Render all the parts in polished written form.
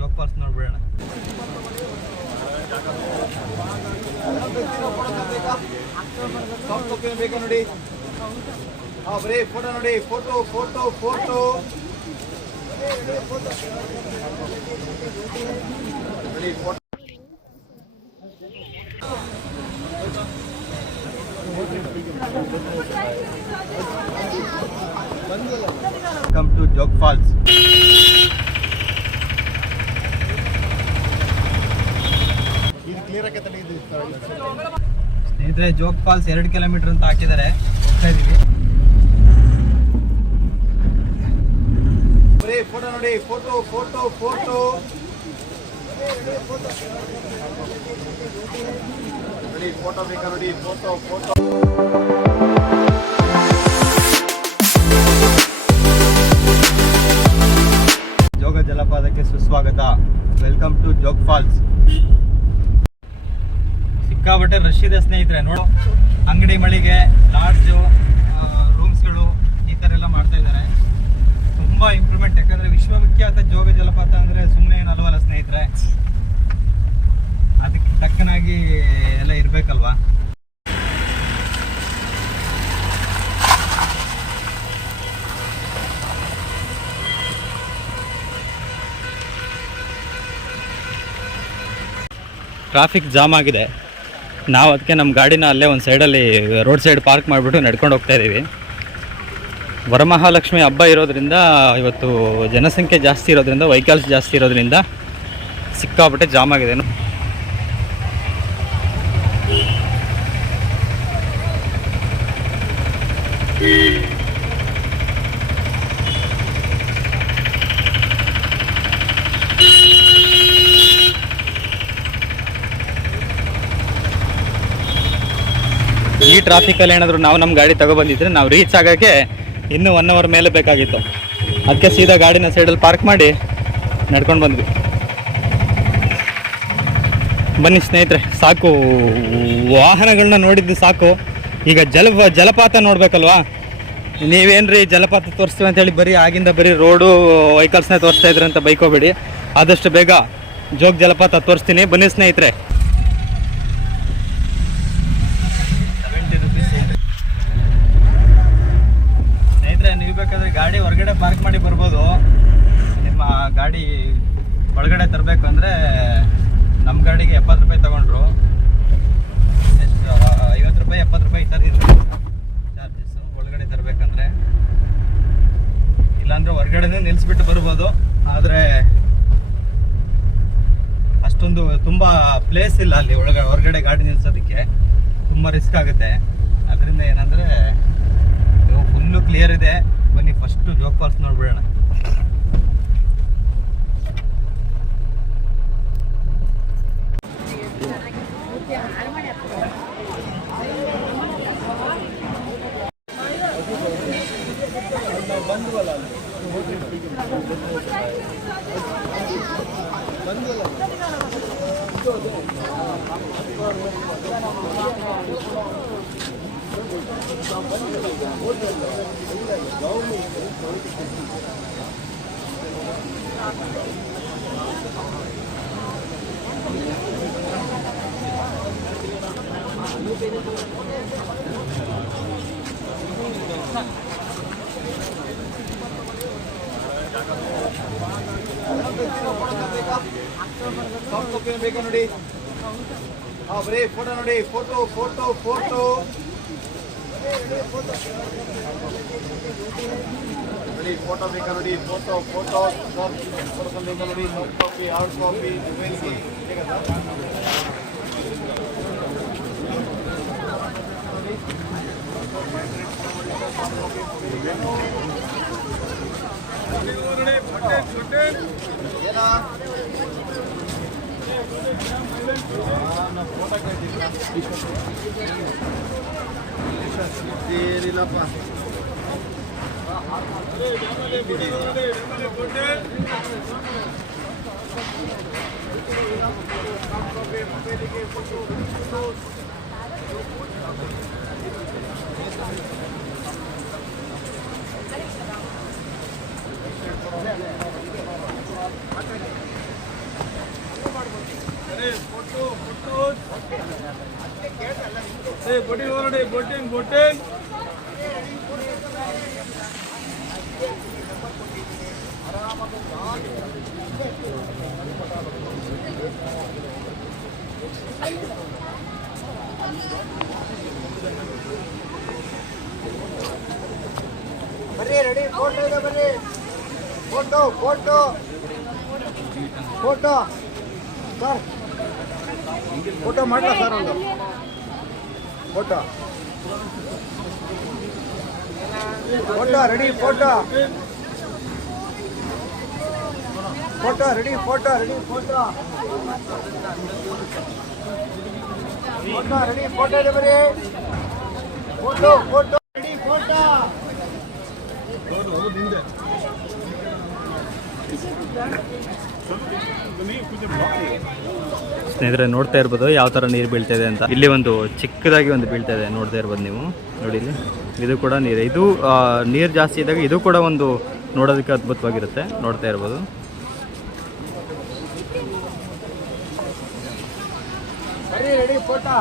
Jog falls ನೋಡ್ಬಿಡೋಣ. ಬೇಕಾ ನೋಡಿ, ಬರೀ ಫೋಟೋ ನೋಡಿ, photo photo photo Welcome to Jog Falls. ಸ್ನೇಹಿತರೆ, ಜೋಗ್ ಫಾಲ್ಸ್ 2 ಕಿಲೋಮೀಟರ್ ಅಂತ ಹಾಕಿದ್ದಾರೆ, ಹೋಗ್ತಾ ಇದೀವಿ. ಫೋಟೋ ನೋಡಿ, ಫೋಟೋ ಫೋಟೋ ಫೋಟೋ ಫೋಟೋ ಬೇಕಾ ನೋಡಿ, ಫೋಟೋ ಫೋಟೋ. ಜೋಗ ಜಲಪಾತಕ್ಕೆ ಸುಸ್ವಾಗತ. Welcome to Jog falls. ಸಿಕ್ಕಾಬಟ್ಟೆ ರಶ್ ಇದೆ ಸ್ನೇಹಿತರೆ. ನೋಡು, ಅಂಗಡಿ ಮಳಿಗೆ, ಲಾಡ್ಜು, ರೂಮ್ಸ್ಗಳು ಈ ಥರ ಎಲ್ಲ ಮಾಡ್ತಾ ಇದ್ದಾರೆ. ತುಂಬ ಇಂಪ್ರೂವ್ಮೆಂಟ್. ಯಾಕಂದರೆ ವಿಶ್ವವಿಖ್ಯಾತ ಜೋಗ ಜಲಪಾತ ಅಂದರೆ ಸುಮ್ಮನೆ ಏನು ಅಲ್ವಲ್ಲ ಸ್ನೇಹಿತರೆ, ಅದಕ್ಕೆ ತಕ್ಕನಾಗಿ ಎಲ್ಲ ಇರಬೇಕಲ್ವಾ. ಟ್ರಾಫಿಕ್ ಜಾಮ್ ಆಗಿದೆ. ನಾವು ಅದಕ್ಕೆ ನಮ್ಮ ಗಾಡಿನ ಅಲ್ಲೇ ಒಂದು ಸೈಡಲ್ಲಿ ರೋಡ್ ಸೈಡ್ ಪಾರ್ಕ್ ಮಾಡಿಬಿಟ್ಟು ನಡ್ಕೊಂಡು ಹೋಗ್ತಾ ಇದ್ದೀವಿ. ವರಮಹಾಲಕ್ಷ್ಮಿ ಹಬ್ಬ ಇರೋದ್ರಿಂದ ಇವತ್ತು ಜನಸಂಖ್ಯೆ ಜಾಸ್ತಿ ಇರೋದ್ರಿಂದ, ವೆಹಿಕಲ್ಸ್ ಜಾಸ್ತಿ ಇರೋದ್ರಿಂದ ಸಿಕ್ಕಾಪಟ್ಟೆ ಜಾಮ್ ಆಗಿದೆ. ಈ ಟ್ರಾಫಿಕಲ್ಲಿ ಏನಾದರೂ ನಾವು ನಮ್ಮ ಗಾಡಿ ತಗೊಬಂದಿದ್ರೆ ನಾವು ರೀಚ್ ಆಗೋಕ್ಕೆ ಇನ್ನೂ 1 ಅವರ್ ಮೇಲೆ ಬೇಕಾಗಿತ್ತು. ಅದಕ್ಕೆ ಸೀದಾ ಗಾಡಿನ ಸೈಡಲ್ಲಿ ಪಾರ್ಕ್ ಮಾಡಿ ನಡ್ಕೊಂಡು ಬಂದ್ವಿ. ಬನ್ನಿ ಸ್ನೇಹಿತರೆ, ಸಾಕು ವಾಹನಗಳನ್ನ ನೋಡಿದ್ದು ಸಾಕು. ಈಗ ಜಲಪಾತ ನೋಡಬೇಕಲ್ವಾ. ನೀವೇನ್ರಿ ಜಲಪಾತ ತೋರಿಸ್ತೀವಿ ಅಂತೇಳಿ ಬರೀ ಆಗಿಂದ ಬರೀ ರೋಡು ವೆಹಿಕಲ್ಸ್ನೇ ತೋರಿಸ್ತಾ ಇದ್ರಿ ಅಂತ ಬೈಕೋಬೇಡಿ. ಆದಷ್ಟು ಬೇಗ ಜೋಗ್ ಜಲಪಾತ ತೋರಿಸ್ತೀನಿ, ಬನ್ನಿ ಸ್ನೇಹಿತರೆ. ನೀವು ಬೇಕಾದ್ರೆ ಗಾಡಿ ಹೊರಗಡೆ ಪಾರ್ಕ್ ಮಾಡಿ ಬರ್ಬೋದು. ನಿಮ್ಮ ಗಾಡಿ ಒಳಗಡೆ ತರಬೇಕು ಅಂದರೆ ನಮ್ಮ ಗಾಡಿಗೆ 70 ರೂಪಾಯಿ ತೊಗೊಂಡ್ರು. 50 ರೂಪಾಯಿ 70 ರೂಪಾಯಿ ಈ ಥರ ಚಾರ್ಜಸ್ಸು ಒಳಗಡೆ ತರಬೇಕಂದ್ರೆ. ಇಲ್ಲಾಂದರೆ ಹೊರಗಡೆನೇ ನಿಲ್ಲಿಸ್ಬಿಟ್ಟು ಬರ್ಬೋದು. ಆದರೆ ಅಷ್ಟೊಂದು ತುಂಬ ಪ್ಲೇಸ್ ಇಲ್ಲ ಅಲ್ಲಿ ಹೊರಗಡೆ ಗಾಡಿ ನಿಲ್ಲಿಸೋದಕ್ಕೆ, ತುಂಬ ರಿಸ್ಕ್ ಆಗುತ್ತೆ. ಅದರಿಂದ ಏನಂದರೆ ಫುಲ್ಲು ಕ್ಲಿಯರ್ ಇದೆ. ಬನ್ನಿ ಫಸ್ಟು ಜೋಗ್ ಫಾಲ್ಸ್ ನೋಡ್ಬಿಡೋಣ. ಬೇಕಾ ನೋಡಿ, ಬರೀ ಫೋಟೋ ನೋಡಿ, ಫೋಟೋ ಫೋಟೋ ಫೋಟೋ ಫೋಟೋ ಬೇಕಾ ನೋಡಿ, ಫೋಟೋ ಫೋಟೋ ಬೇಕಾ ನೋಡಿ. ಸಾಫ್ಟ್ ಕಾಪಿ, ಹಾರ್ಡ್ ಕಾಪಿ, ಏನಾ ಏನಿಲ್ಲಪ್ಪ. ಬರ್ರಿ ರೆಡಿ ಫೋಟೋ ಇದೆ ಬರ್ರಿ photo photo photo sir photo ಮಾಡ್ಲಾ ಸರ್ ಒಂದು photo photo ready photo photo ready photo ready photo photo ready photo ಇದೆ ಬರ್ರಿ ಫೋಟೋ ಫೋಟೋ ರೆಡಿ ಫೋಟೋ ಸ್ನೇಹಿತರೆ ನೋಡ್ತಾ ಇರ್ಬೋದು ಯಾವ ಥರ ನೀರು ಬೀಳ್ತಾ ಇದೆ ಅಂತ. ಇಲ್ಲಿ ಒಂದು ಚಿಕ್ಕದಾಗಿ ಒಂದು ಬೀಳ್ತಾ ಇದೆ, ನೋಡ್ತಾ ಇರ್ಬೋದು ನೀವು. ನೋಡಿ ಇಲ್ಲಿ ಇದು ಕೂಡ ನೀರು. ಇದು ನೀರು ಜಾಸ್ತಿ ಇದ್ದಾಗ ಇದು ಕೂಡ ಒಂದು ನೋಡೋದಕ್ಕೆ ಅದ್ಭುತವಾಗಿರುತ್ತೆ, ನೋಡ್ತಾ ಇರ್ಬೋದು. ರೆಡಿ ಫೋಟೋ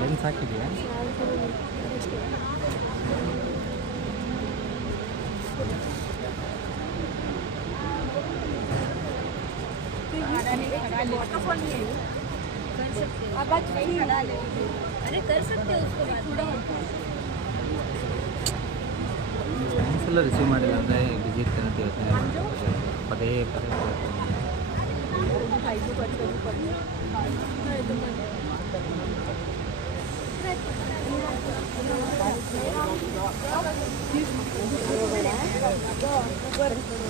ಲೆನ್ಸ್ ಹಾಕಿದೆಯಾ? ಎಲ್ಲ ರಿಸೀವ್ ಮಾಡಿಲ್ಲ ಅಂದರೆ ಬಿಸಿ ಇರ್ತೇನೆ ಅಂತ ಹೇಳ್ತೀನಿ. ಪದೇ ಪದೇ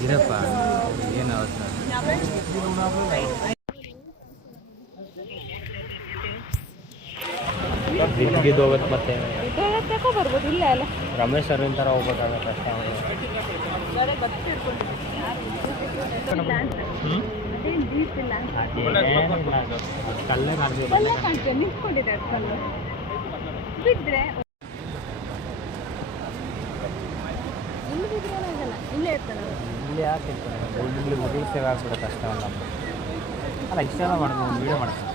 ಇರಪ್ಪ ಏನು ಅವತ್ತು ಬಿದ್ದು ಹೋಗುತ್ತೆ. ಮತ್ತೆ ಬರ್ಬೋದು ಇಲ್ಲ ಅಲ್ಲ ರಮೇಶ್ ಅವ್ರ ಥರ ಹೋಗ್ಬೇಕಾದ್ರೆ ಕಷ್ಟ. ಕಲ್ಲೇ ಕಾಣ್ತೀವಿ ನಿಂತ್ಕೊಂಡಿದೆ ಕಲ್ಲು ಬಿದ್ದರೆ ಇಲ್ಲಿ ಬಿದ್ದರೆ ಏನಾಗಲ್ಲ, ಇಲ್ಲೇ ಇರ್ತಾನೆ. ಇಲ್ಲಿ ಯಾಕೆ ಇರ್ತಾನೆ? ಇಲ್ಲಿ ಮೊದಲು ಸೇವೆ ಆಗ್ಬಿಡುತ್ತೆ ಅಷ್ಟೇ. ಅಲ್ಲ ಇಷ್ಟೆಲ್ಲ ಮಾಡೋದು ಒಂದು ವೀಡಿಯೋ ಮಾಡ್ತೀನಿ.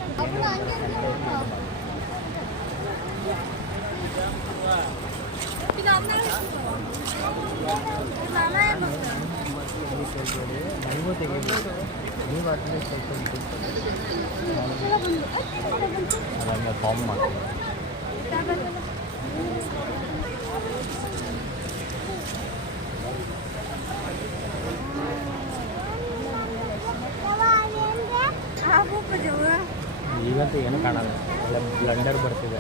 ನೀವು ತೆಗಿಬೋದು, ನೀವು ಅದನ್ನೇ ಅದನ್ನು ಫಾರ್ಮ್ ಮಾಡಿ. ಈಗಂತೂ ಏನೂ ಕಾಣಲ್ಲ, ಎಲ್ಲ ಬ್ಲಂಡರ್ ಬರ್ತಿದೆ.